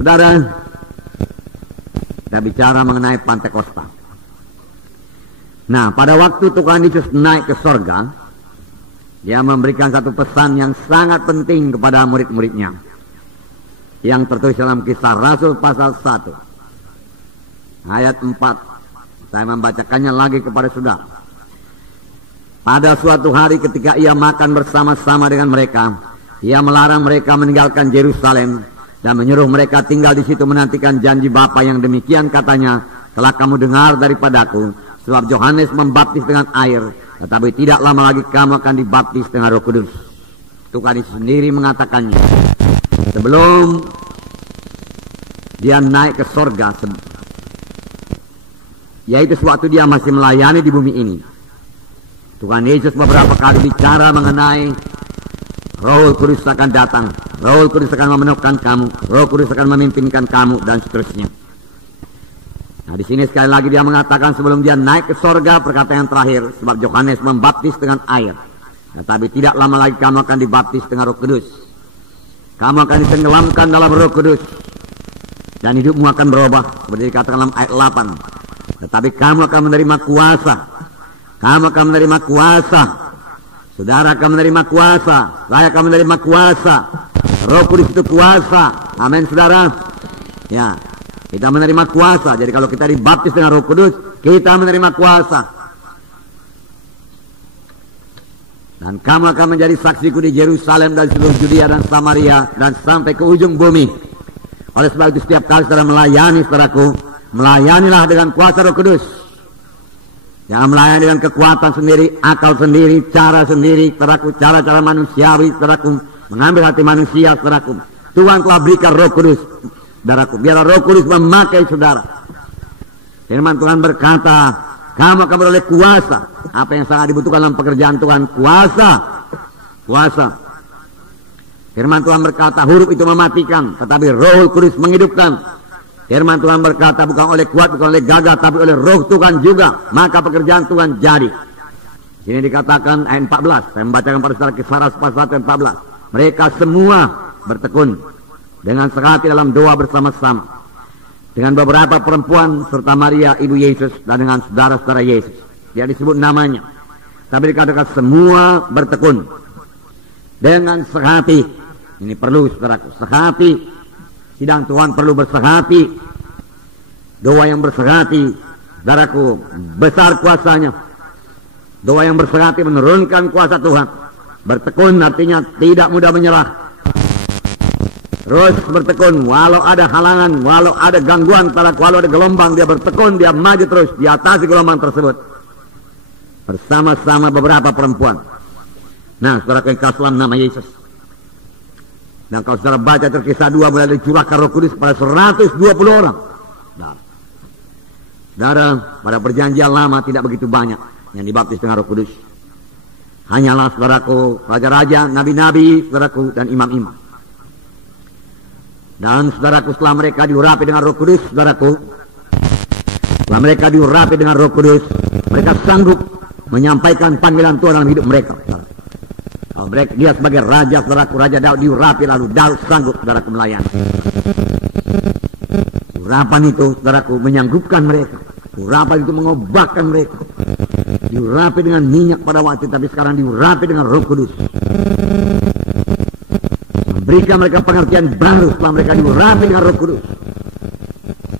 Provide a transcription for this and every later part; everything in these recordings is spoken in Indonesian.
Saudara, kita bicara mengenai Pantekosta. Nah, pada waktu Tuhan Yesus naik ke sorga, dia memberikan satu pesan yang sangat penting kepada murid-muridnya, yang tertulis dalam Kisah Rasul pasal 1 ayat 4. Saya membacakannya lagi kepada saudara. Pada suatu hari ketika ia makan bersama-sama dengan mereka, ia melarang mereka meninggalkan Yerusalem dan menyuruh mereka tinggal di situ menantikan janji Bapa yang demikian katanya, telah kamu dengar daripadaku, sebab Yohanes membaptis dengan air, tetapi tidak lama lagi kamu akan dibaptis dengan Roh Kudus. Tuhan Yesus sendiri mengatakannya sebelum dia naik ke sorga, yaitu sewaktu dia masih melayani di bumi ini. Tuhan Yesus beberapa kali bicara mengenai Roh Kudus akan datang, Roh Kudus akan memenuhkan kamu, Roh Kudus akan memimpinkan kamu, dan seterusnya. Nah, di sini sekali lagi dia mengatakan sebelum dia naik ke sorga, perkataan yang terakhir, sebab Yohanes membaptis dengan air, tetapi tidak lama lagi kamu akan dibaptis dengan Roh Kudus. Kamu akan ditenggelamkan dalam Roh Kudus, dan hidupmu akan berubah, seperti dikatakan dalam ayat 8. Tetapi kamu akan menerima kuasa. Kamu akan menerima kuasa. Saudara akan menerima kuasa. Saya akan menerima kuasa. Roh Kudus itu kuasa. Amin, saudara. Ya, kita menerima kuasa. Jadi kalau kita dibaptis dengan Roh Kudus, kita menerima kuasa. Dan kamu akan menjadi saksiku di Yerusalem dan seluruh Judea dan Samaria dan sampai ke ujung bumi. Oleh sebab itu setiap kali saudara melayani, saudaraku, melayanilah dengan kuasa Roh Kudus. Jangan melayani dengan kekuatan sendiri, akal sendiri, cara sendiri, saudaraku, cara-cara manusiawi, saudaraku, mengambil hati manusia, saudaraku. Tuhan telah berikan Roh Kudus, saudaraku. Biarlah Roh Kudus memakai saudara. Firman Tuhan berkata, kamu akan beroleh kuasa. Apa yang sangat dibutuhkan dalam pekerjaan Tuhan? Kuasa. Kuasa. Firman Tuhan berkata, huruf itu mematikan, tetapi Roh Kudus menghidupkan. Firman Tuhan berkata, bukan oleh kuat, bukan oleh gagah, tapi oleh Roh Tuhan juga, maka pekerjaan Tuhan jadi. Ini dikatakan ayat 14. Saya membacakan pada saudara Kisah Rasul pasal 1 ayat 14. Mereka semua bertekun dengan sehati dalam doa bersama-sama dengan beberapa perempuan serta Maria ibu Yesus dan dengan saudara-saudara Yesus. Dia disebut namanya, tapi dikatakan semua bertekun dengan sehati. Ini perlu, saudaraku, sehati. Sidang Tuhan perlu bersehati. Doa yang bersehati, saudaraku, besar kuasanya. Doa yang bersehati menurunkan kuasa Tuhan. Bertekun artinya tidak mudah menyerah. Terus bertekun, walau ada halangan, walau ada gangguan, walau ada gelombang, dia bertekun, dia maju terus, di atas gelombang tersebut. Bersama-sama beberapa perempuan. Nah, saudara yang kasih nama Yesus. Dan kalau saudara baca Kisah 2, mulai dicurahkan Roh Kudus kepada 120 orang. Saudara, pada perjanjian lama tidak begitu banyak yang dibaptis dengan Roh Kudus. Hanyalah, saudaraku, raja-raja, nabi-nabi, saudaraku, dan imam-imam. Dan saudaraku, setelah mereka diurapi dengan Roh Kudus, saudaraku, setelah mereka diurapi dengan Roh Kudus, mereka sanggup menyampaikan panggilan Tuhan dalam hidup mereka. Dia sebagai raja, saudaraku, Raja Daud diurapi, lalu Daud sanggup, saudaraku, melayani. Urapan itu, saudaraku, menyanggupkan mereka. Urapan itu mengubahkan mereka. Diurapi dengan minyak pada waktu, tapi sekarang diurapi dengan Roh Kudus. Memberikan mereka pengertian baru setelah mereka diurapi dengan Roh Kudus.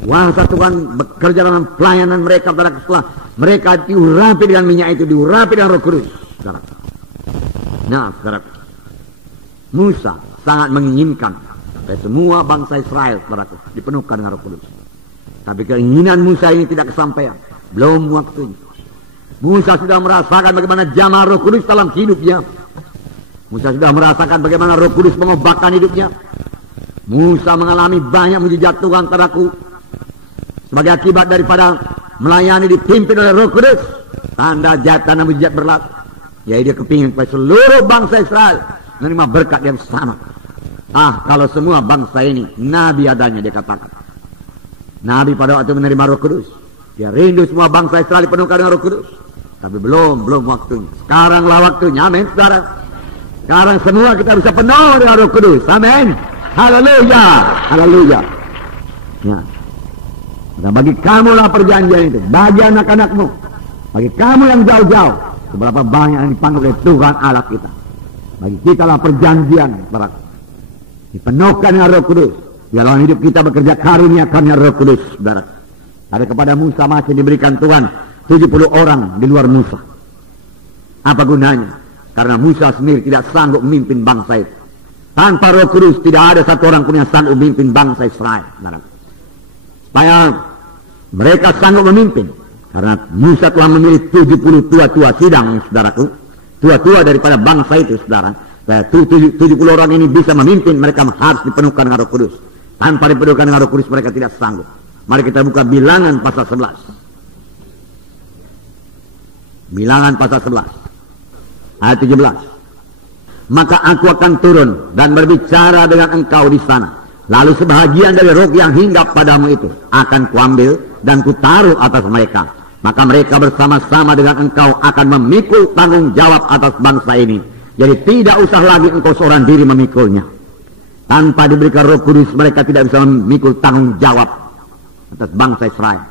Kuasa Tuhan bekerja dalam pelayanan mereka, saudaraku, setelah mereka diurapi dengan minyak itu, diurapi dengan Roh Kudus, saudaraku. Nah, saudara, Musa sangat menginginkan supaya semua bangsa Israel, saudaraku, dipenuhkan dengan Roh Kudus. Tapi keinginan Musa ini tidak kesampaian, belum waktunya. Musa sudah merasakan bagaimana jamaah Roh Kudus dalam hidupnya. Musa sudah merasakan bagaimana Roh Kudus mengubahkan hidupnya. Musa mengalami banyak mujizat Tuhan, saudaraku, sebagai akibat daripada melayani dipimpin oleh Roh Kudus. Tanda tanda mujizat berlaku. Ya, dia kepingin supaya seluruh bangsa Israel menerima berkat yang sama. Kalau semua bangsa ini nabi adanya, dia katakan. Nabi pada waktu menerima Roh Kudus, dia rindu semua bangsa Israel dipenuhkan dengan Roh Kudus. Tapi belum waktunya. Sekaranglah waktunya, amin, saudara. Sekarang semua kita bisa penuh dengan Roh Kudus, amin. Haleluya, haleluya. Ya. Nah, bagi kamulah perjanjian itu, bagi anak-anakmu, bagi kamu yang jauh-jauh, seberapa banyak yang dipanggil oleh Tuhan Allah kita. Bagi kita lah perjanjian, saudara. Dipenuhkan dengan Roh Kudus. Dalam hidup kita bekerja karuniakannya Roh Kudus, saudara. Ada kepada Musa masih diberikan Tuhan 70 orang di luar Musa. Apa gunanya? Karena Musa sendiri tidak sanggup memimpin bangsa itu. Tanpa Roh Kudus tidak ada satu orang pun yang sanggup memimpin bangsa Israel, saudara. Supaya mereka sanggup memimpin. Karena Musa telah memilih 70 tua-tua sidang, saudaraku. Tua-tua daripada bangsa itu, saudara. 70 orang ini bisa memimpin, mereka harus dipenuhkan dengan Roh Kudus. Tanpa dipenuhkan dengan Roh Kudus mereka tidak sanggup. Mari kita buka Bilangan pasal 11. Bilangan pasal 11 ayat 17. Maka aku akan turun dan berbicara dengan engkau di sana. Lalu sebahagian dari roh yang hinggap padamu itu akan kuambil dan kutaruh atas mereka. Maka mereka bersama-sama dengan engkau akan memikul tanggung jawab atas bangsa ini. Jadi tidak usah lagi engkau seorang diri memikulnya. Tanpa diberikan Roh Kudus mereka tidak bisa memikul tanggung jawab atas bangsa Israel.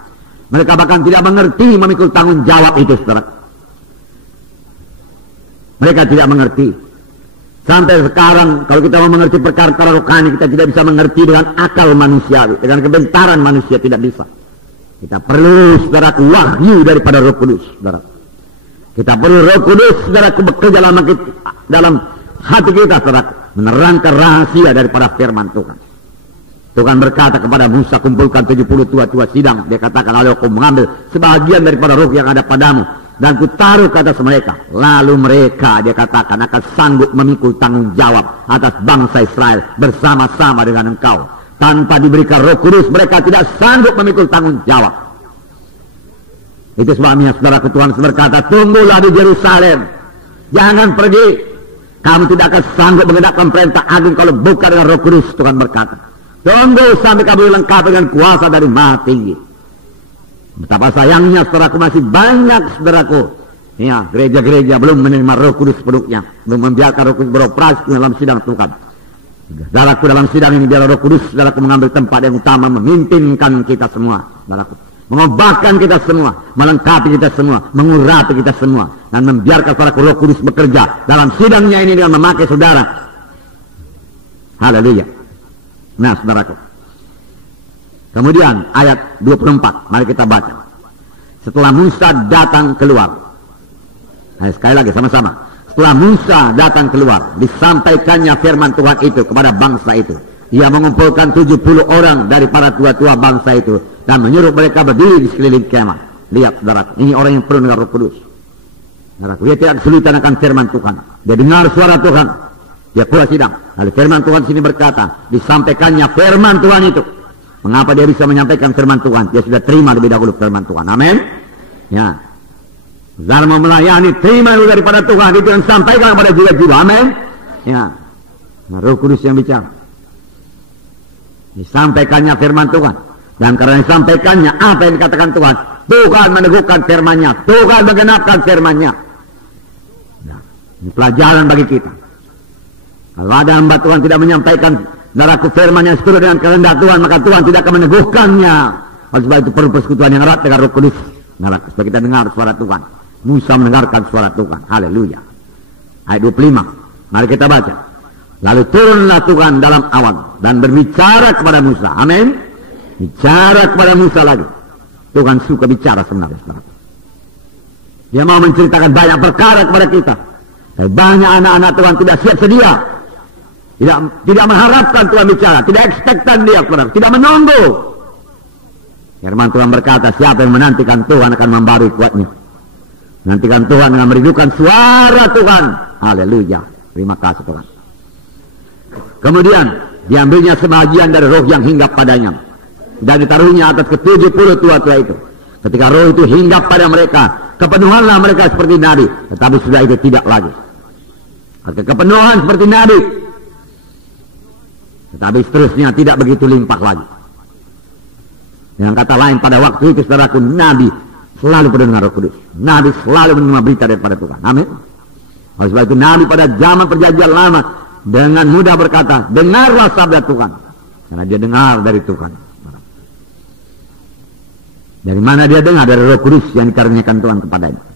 Mereka bahkan tidak mengerti memikul tanggung jawab itu, saudara. Mereka tidak mengerti. Sampai sekarang kalau kita mau mengerti perkara-perkara rohani, kita tidak bisa mengerti dengan akal manusiawi, dengan kebentaran manusia tidak bisa. Kita perlu, saudara, wahyu daripada Roh Kudus, saudara. Kita perlu Roh Kudus, saudara, bekerja dalam hati kita, saudara, menerangkan rahasia daripada firman Tuhan. Tuhan berkata kepada Musa, kumpulkan 70 tua-tua sidang. Dia katakan, lalu aku mengambil sebahagian daripada roh yang ada padamu dan kutaruh ke atas mereka. Lalu mereka, dia katakan, akan sanggup memikul tanggung jawab atas bangsa Israel bersama-sama dengan engkau. Tanpa diberikan Roh Kudus mereka tidak sanggup memikul tanggung jawab. Itu sebabnya saudara Tuhan berkata, tunggulah di Yerusalem, jangan pergi. Kamu tidak akan sanggup menegakkan perintah agung kalau bukan dengan Roh Kudus. Tuhan berkata, tunggu sampai kamu lengkap dengan kuasa dari Maha Tinggi. Betapa sayangnya saudaraku, masih banyak saudaraku, ya, gereja-gereja belum menerima Roh Kudus sepenuhnya, belum membiarkan Roh Kudus beroperasi dalam sidang Tuhan. Saudaraku, dalam sidang ini biar Roh Kudus, saudaraku, mengambil tempat yang utama, memimpinkan kita semua, saudaraku, mengubahkan kita semua, melengkapi kita semua, mengurapi kita semua, dan membiarkan saudaraku Roh Kudus bekerja dalam sidangnya ini dengan memakai saudara. Haleluya. Nah, saudaraku, kemudian ayat 24, mari kita baca. Setelah Musa datang keluar, nah, sekali lagi sama-sama. Setelah Musa datang keluar, disampaikannya firman Tuhan itu kepada bangsa itu. Ia mengumpulkan 70 orang dari para tua-tua bangsa itu dan menyuruh mereka berdiri di sekeliling kemah. Lihat, saudaraku, ini orang yang penuh dengan Roh Kudus. Saudaraku, dia tidak kesulitan akan firman Tuhan. Dia dengar suara Tuhan. Dia pula sidang. Lalu firman Tuhan sini berkata, disampaikannya firman Tuhan itu. Mengapa dia bisa menyampaikan firman Tuhan? Dia sudah terima lebih dahulu firman Tuhan. Amin. Ya. Saudara mau melayani, terima dulu daripada Tuhan itu yang sampaikan kepada jiwa-jiwa. Amin. Ya. Nah, Roh Kudus yang bicara. Disampaikannya firman Tuhan. Dan karena disampaikannya apa yang dikatakan Tuhan, Tuhan meneguhkan firman-Nya, Tuhan menggenapkan firman-Nya. Nah, ini pelajaran bagi kita. Kalau ada hamba Tuhan tidak menyampaikan saudaraku firman yang seturut dengan kehendak Tuhan, maka Tuhan tidak akan meneguhkannya. Oleh sebab itu perlu persekutuan yang erat dengan Roh Kudus. Saudaraku, supaya kita dengar suara Tuhan. Musa mendengarkan suara Tuhan. Haleluya. Ayat 25. Mari kita baca. Lalu turunlah Tuhan dalam awan dan berbicara kepada Musa. Amin. Bicara kepada Musa lagi. Tuhan suka bicara sebenarnya, saudaraku. Dia mau menceritakan banyak perkara kepada kita. Tapi banyak anak-anak Tuhan tidak siap sedia. Tidak mengharapkan Tuhan bicara, tidak ekspektan dia, saudara, tidak menunggu. Firman Tuhan berkata, siapa yang menantikan Tuhan akan membarui kuatnya. Menantikan Tuhan dengan merindukan suara Tuhan. Haleluya. Terima kasih Tuhan. Kemudian diambilnya sebagian dari roh yang hinggap padanya dan ditaruhnya atas ke-70 tua-tua itu. Ketika roh itu hinggap pada mereka, kepenuhanlah mereka seperti nabi. Tetapi sudah itu tidak lagi. Kepenuhan seperti nabi, tetapi seterusnya tidak begitu limpah lagi. Dengan kata lain, pada waktu itu saudaraku, nabi selalu penuh dengan Roh Kudus. Nabi selalu menerima berita daripada Tuhan. Amin. Oleh sebab itu nabi pada zaman perjanjian lama dengan mudah berkata, dengarlah sabda Tuhan. Karena dia dengar dari Tuhan. Dari mana dia dengar? Dari Roh Kudus yang dikaruniakan Tuhan kepadanya.